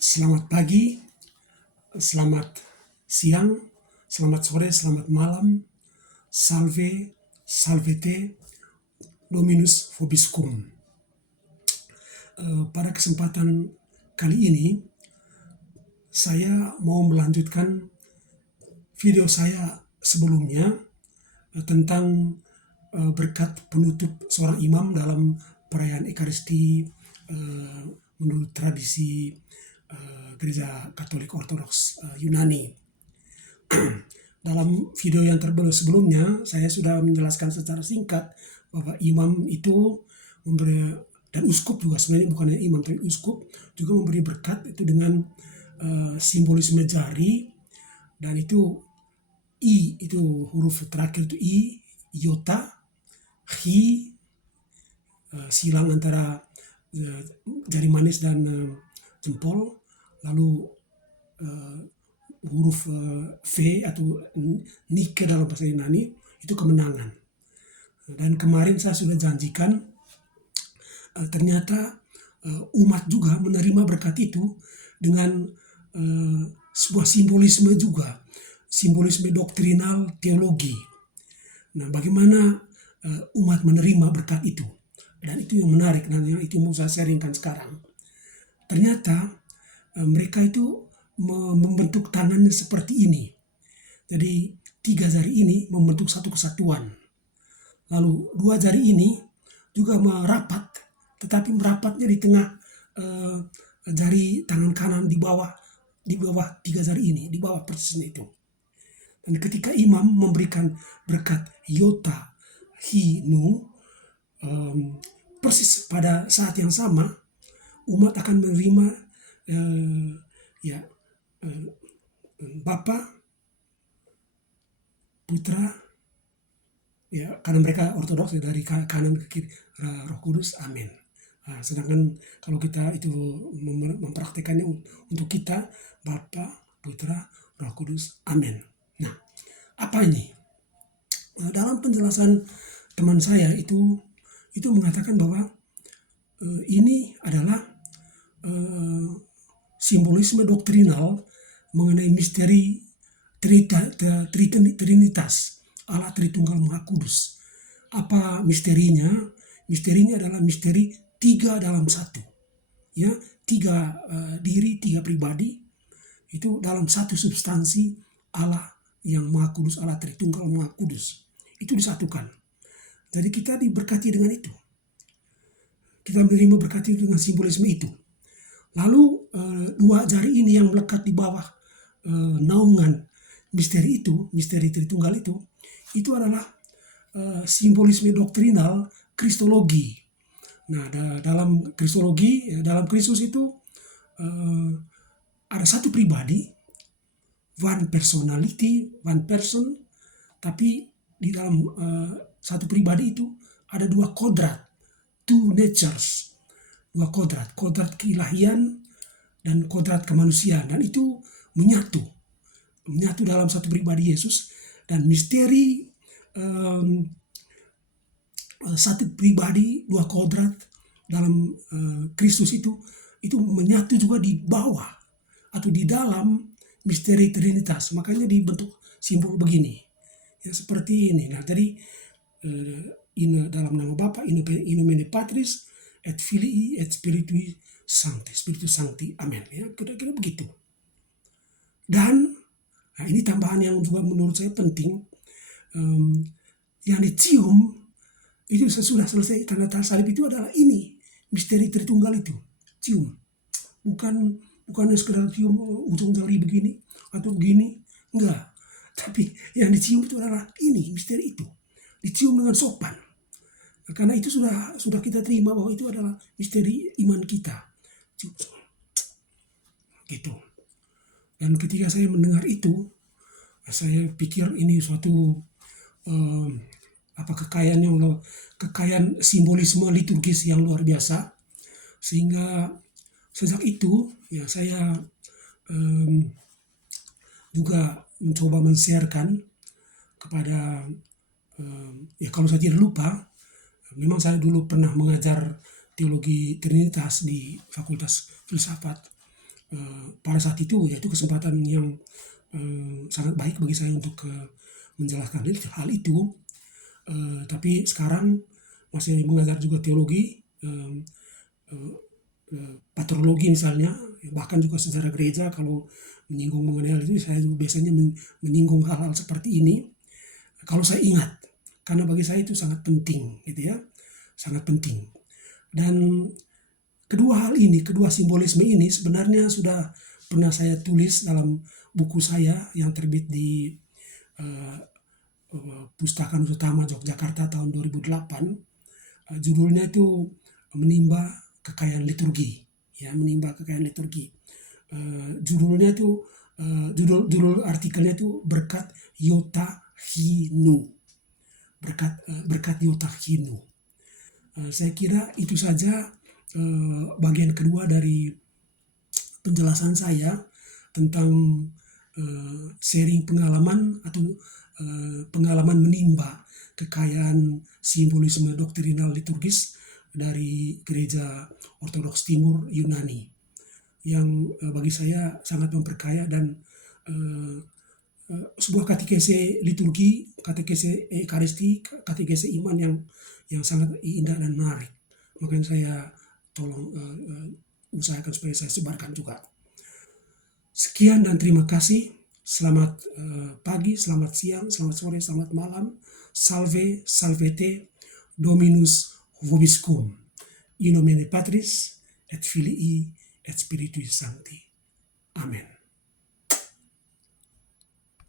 Selamat pagi, selamat siang, selamat sore, selamat malam. Salve, salvete, Dominus vobiscum. Pada kesempatan kali ini, saya mau melanjutkan video saya sebelumnya tentang berkat penutup seorang imam dalam perayaan Ekaristi menurut tradisi Gereja Katolik Ortodoks Yunani. Dalam video yang sebelumnya, saya sudah menjelaskan secara singkat bahwa imam itu memberi, dan uskup juga sebenarnya bukan hanya imam, tapi uskup juga memberi berkat itu dengan simbolisme jari, dan itu I, itu huruf terakhir itu I, iota, Hi, silang antara jari manis dan jempol, lalu huruf V atau Nike dalam bahasa Yunani, itu kemenangan. Dan kemarin saya sudah janjikan, ternyata umat juga menerima berkat itu dengan sebuah simbolisme juga, simbolisme doktrinal teologi. Nah, bagaimana umat menerima berkat itu? Dan itu yang menarik, dan itu mau saya sharingkan sekarang. Ternyata mereka itu membentuk tangannya seperti ini. Jadi 3 jari ini membentuk satu kesatuan. Lalu 2 jari ini juga merapat, tetapi merapatnya di tengah jari tangan kanan di bawah 3 jari ini, di bawah persisnya itu. Dan ketika imam memberikan berkat iota, hi, nu, persis pada saat yang sama, umat akan menerima Bapa, Putra, ya karena mereka ortodoks ya, dari kanan ke kiri, Roh Kudus, amin. Nah, sedangkan kalau kita itu mempraktikannya untuk kita, Bapa, Putra, Roh Kudus, amin. Nah, apa ini? Dalam penjelasan teman saya itu mengatakan bahwa ini adalah simbolisme doktrinal mengenai misteri Trinitas, Allah Tritunggal Maha Kudus. Apa misterinya? Misterinya adalah misteri 3 dalam 1. Ya, 3 diri, 3 pribadi itu dalam satu substansi Allah yang Maha Kudus, Allah Tritunggal Maha Kudus. Itu disatukan. Jadi kita diberkati dengan itu. Kita menerima berkat itu dengan simbolisme itu. Lalu 2 jari ini yang melekat di bawah naungan misteri itu, misteri Tritunggal itu adalah simbolisme doktrinal kristologi. Nah, dalam kristologi, dalam Kristus itu ada satu pribadi, one personality, one person, tapi di dalam satu pribadi itu ada 2 kodrat, 2 natures, 2 kodrat keilahian dan kodrat kemanusiaan, dan itu menyatu dalam satu pribadi Yesus. Dan misteri satu pribadi 2 kodrat dalam Kristus itu menyatu juga di bawah atau di dalam misteri Trinitas. Makanya dibentuk simbol begini ya, seperti ini. Nah, jadi dalam nama Bapa, in nomine Patris et Filii et Spiritui Sancti, amin. Ya, kira-kira begitu. Dan nah, ini tambahan yang juga menurut saya penting, yang dicium itu sesudah selesai tanda salib itu adalah ini misteri Tritunggal itu, cium, bukan sekedar cium ujung jari begini atau begini, enggak, tapi yang dicium itu adalah ini misteri itu, dicium dengan sopan, karena itu sudah kita terima bahwa itu adalah misteri iman kita, gitu. Dan ketika saya mendengar itu, saya pikir ini suatu kekayaan simbolisme liturgis yang luar biasa, sehingga sejak itu ya saya juga mencoba men-sharekan kepada ya kalau saya tidak lupa, memang saya dulu pernah mengajar teologi Trinitas di Fakultas Filsafat pada saat itu yaitu kesempatan yang sangat baik bagi saya untuk menjelaskan hal itu. Tapi sekarang masih mengajar juga teologi, patrologi misalnya, bahkan juga sejarah gereja. Kalau menyinggung mengenai hal itu, saya juga biasanya menyinggung hal-hal seperti ini kalau saya ingat, karena bagi saya itu sangat penting gitu ya, sangat penting. Dan kedua hal ini, kedua simbolisme ini sebenarnya sudah pernah saya tulis dalam buku saya yang terbit di Pustaka Nusatama Yogyakarta tahun 2008. Judulnya itu Menimba Kekayaan Liturgi, ya, menimba kekayaan liturgi. Judulnya itu judul artikelnya itu berkat Yota Hinu, berkat Yota Hinu. Saya kira itu saja bagian kedua dari penjelasan saya tentang sharing pengalaman atau pengalaman menimba kekayaan simbolisme doktrinal liturgis dari Gereja Ortodoks Timur Yunani, yang bagi saya sangat memperkaya dan sebuah katekese liturgi, katekese ekaristi, katekese iman yang sangat indah dan menarik. Makanya saya tolong usahakan supaya saya sebarkan juga. Sekian dan terima kasih. Selamat pagi, selamat siang, selamat sore, selamat malam. Salve, salvete, Dominus vobiscum. In nomine Patris, et Filii, et Spiritui Sancti. Amen.